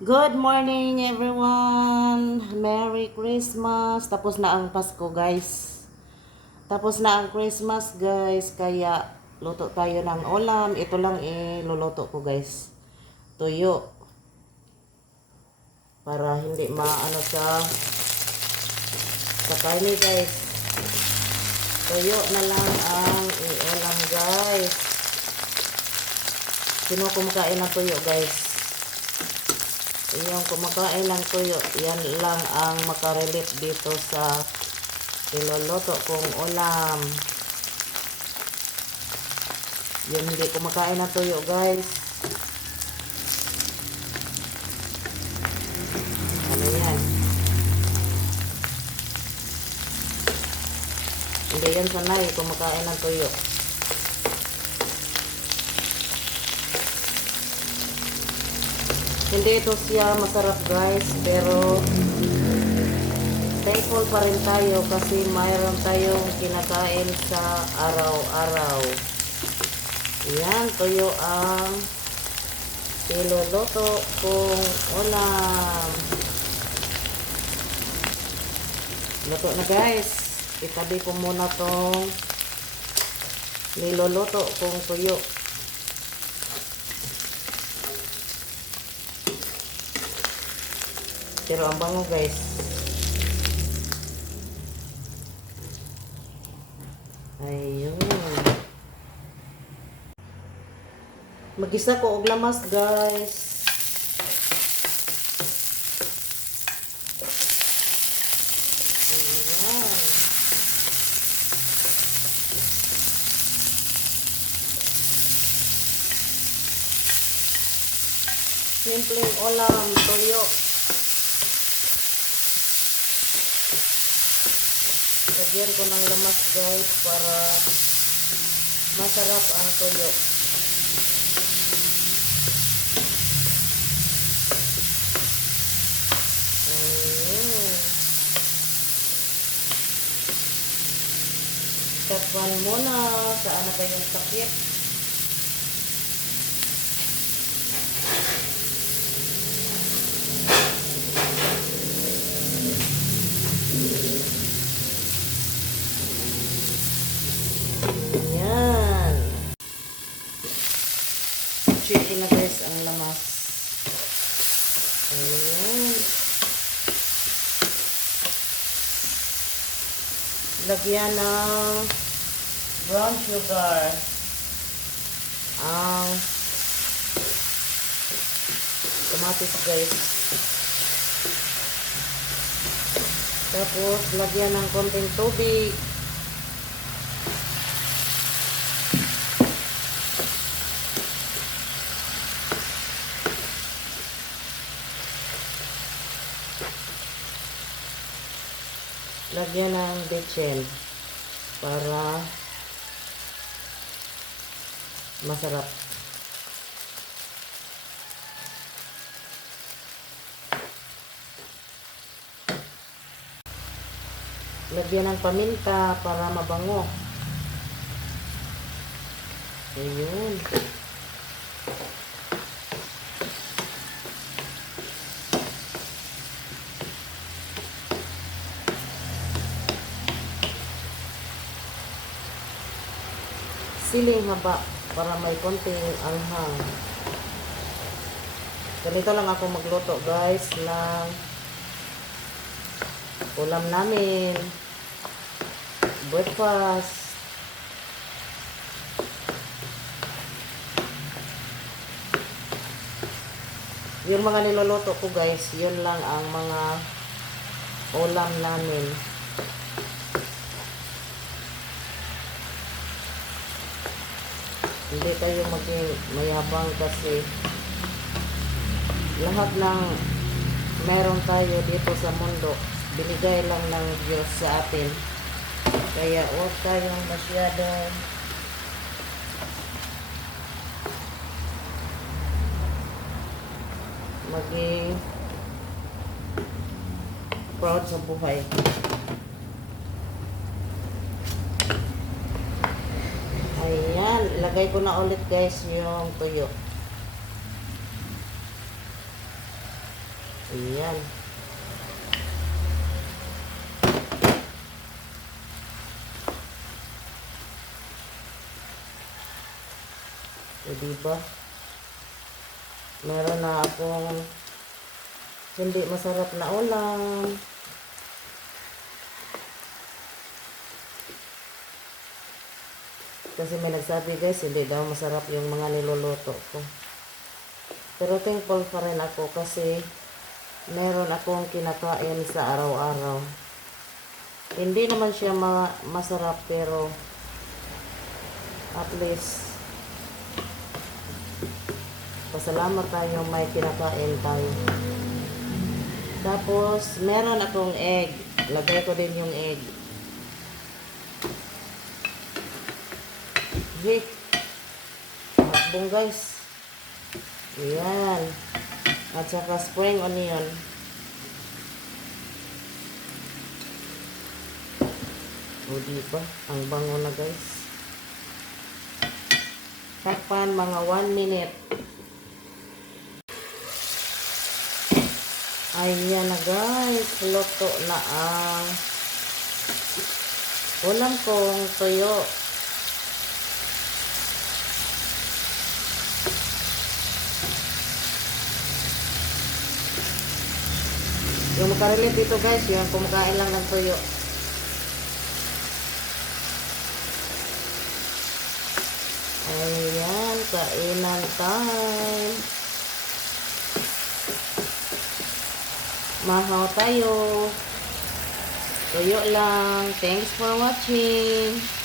Good morning everyone! Merry Christmas! Tapos na ang Pasko guys. Tapos na ang Christmas guys. Kaya luto tayo ng ulam. Ito lang iluluto ko guys. Tuyo. Para hindi maano sa karne guys. Tuyo na lang ang ulam guys. Sino kumakain ng tuyo guys? Yung kumakain ng tuyo, yan lang ang makarelate dito sa niloloto kong ulam. Yung hindi kumakain ng tuyo guys, ano yan? Hindi yan sanay kumakain ng tuyo. Hindi ito siya masarap guys, pero thankful pa rin tayo kasi mayroon tayong kinakain sa araw-araw. Yan, tuyo ang iluluto kong ulam. Luto na guys. Itabi ko muna tong niluluto kong tuyo. Pero ang bango guys. Ayun. Mag-isa ko og lamas guys. Ayan. Simpleng ulam, tuyo. Lagyan ko ng lamas guys para masarap ang tuyo. Ayun. Takpan muna. Saan na kayong sakit? Ayan. Chicken na guys ang lamas. Ayan. Lagyan ng brown sugar ang kamatis guys. Tapos lagyan ng konting tubig. Lagyan ng betchin para masarap. Lagyan ng paminta para mabango. Ayun. Siling haba para may konting anghang. Ganito lang ako magluto guys ng ulam namin. Breakfast. Yung mga niluluto ko guys, yun lang ang mga ulam namin. Hindi tayo maging mayabang kasi lahat ng meron tayo dito sa mundo, binigay lang ng Diyos sa atin. Kaya huwag tayong masyadong maging proud sa buhay. Ayan, ilagay ko na ulit guys yung tuyo. Ayan. O, diba? Meron na akong hindi masarap na ulam. Kasi may nagsabi guys, hindi daw masarap yung mga niluluto ko. Pero thankful pa rin ako kasi meron akong kinakain sa araw-araw. Hindi naman siya masarap pero at least pasalamat tayo may kinakain tayo. Tapos meron akong egg. Lagay ko din yung egg. Jake. Hakbong guys. Ayan. At saka spring onion. O diba? Ang bango na guys. Takpan mga 1 minute. Ayan na guys. Luto na ang ulam kong tuyo. Yung makarelate dito guys, yung kumakain lang ng tuyo. Ayan, kainan time. Mahaw tayo. Tuyo lang. Thanks for watching.